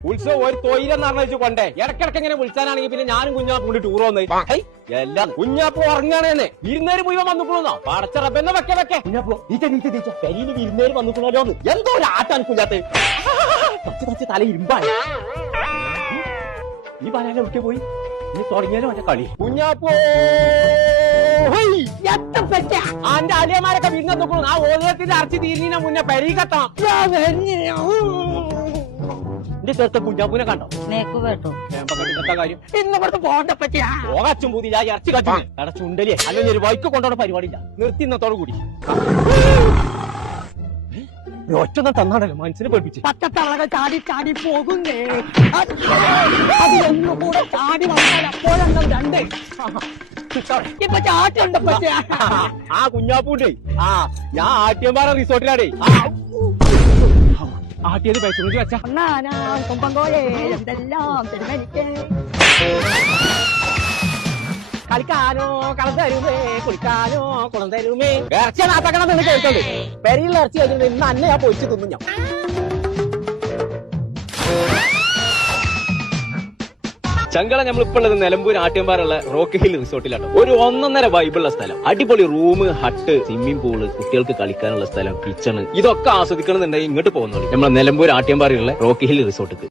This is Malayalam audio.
ഉത്സവം ഒരു തൊയിലെന്ന് പറഞ്ഞു കൊണ്ടേ ഇടക്കിടക്ക് ഇങ്ങനെ വിളിച്ചാനാണെങ്കിൽ പിന്നെ ഞാനും കുഞ്ഞാപ്പും കൂടി ടൂർ വന്നത് എല്ലാം കുഞ്ഞാപ്പു ഉറങ്ങാണേന്നെ വിരുന്നേര് മുഴുവൻ വന്നിക്കണോന്നാ പടച്ചറപ്പെന്നെ വെക്കെ കുഞ്ഞാപ്പു നീച്ച കരിയില് വിരുന്നേര് വന്നിക്കണല്ലോ എന്തോ ഒരു ആട്ടാണ് കുഞ്ഞാത്ത് തച്ച് തല ഇരുമ്പായി ഈ പറയാൻ എവിടെ പോയി നീ തുടങ്ങിയാലും അവന്റെ കളി കുഞ്ഞാപ്പോ അന്റെ അലിയമാരൊക്കെ വിരുന്ന് നോക്കണു ആ ഓലത്തിന്റെ അരച്ച് തീരുന്നതിന് മുന്നേ പെരീകത്താം എന്റെ ചേർത്ത കുഞ്ഞാപ്പൂനെ കണ്ടോ കാര്യം ഇന്ന് ഇവിടുത്തെ പോകണ്ട പറ്റിയ പോകച്ചും പൂതി ഞാൻ ഇറച്ചി കച്ചു അവിടെ ചുണ്ടലിയെ അല്ലെങ്കിൽ ഒരു ബൈക്ക് കൊണ്ടോടെ പരിപാടിയില്ല നിർത്തി ഇന്നത്തോടു കൂടി ഒറ്റൊന്നും തന്നാണല്ലോ മനസ്സിനെ പഠിപ്പിച്ച് പച്ചത്തളകൾ ചാടി ചാടി പോകുന്നേ അത് എന്നുകൂടെ ചാടി വന്നാൽ അപ്പോഴെന്താ രണ്ട് ഇപ്പൊ ചാട്ടുണ്ട് ആ കുഞ്ഞാപ്പൂണ്ടേ ഞാൻ ആട്ടിയമ്പാറ റിസോർട്ടിലാടേ ആട്ടിയത് പൈസ വെച്ച കളിക്കാനോ കളം തരുമേ കുളിക്കാനോ കുളം തരുമേ ഇറച്ചി നാത്തക്കണം എന്ന് കേൾക്കണ്ടേ പെരിയിൽ ഇറച്ചി കഴിഞ്ഞിട്ട് ഇന്ന് അന്നെ ഞാൻ പൊരിച്ച് തിന്നു ഞാൻ ചങ്കള നമ്മളിപ്പോ ഉള്ളത് നിലമ്പൂർ ആട്ടിയമ്പാറുള്ള റോക്ക് ഹിൽ റിസോർട്ടിലാണ് ഒരു 1.5 വൈബുള്ള സ്ഥലം അടിപൊളി റൂം ഹട്ട് സ്വിമ്മിംഗ് പൂള് കുട്ടികൾക്ക് കളിക്കാനുള്ള സ്ഥലം കിച്ചണ് ഇതൊക്കെ ആസ്വദിക്കണമെന്നുണ്ടെങ്കിൽ ഇങ്ങോട്ട് പോകുന്നുള്ളൂ നമ്മളെ നിലമ്പൂർ ആട്ടിയമ്പാറുള്ള റോക്ക് ഹിൽ റിസോർട്ടിക്ക്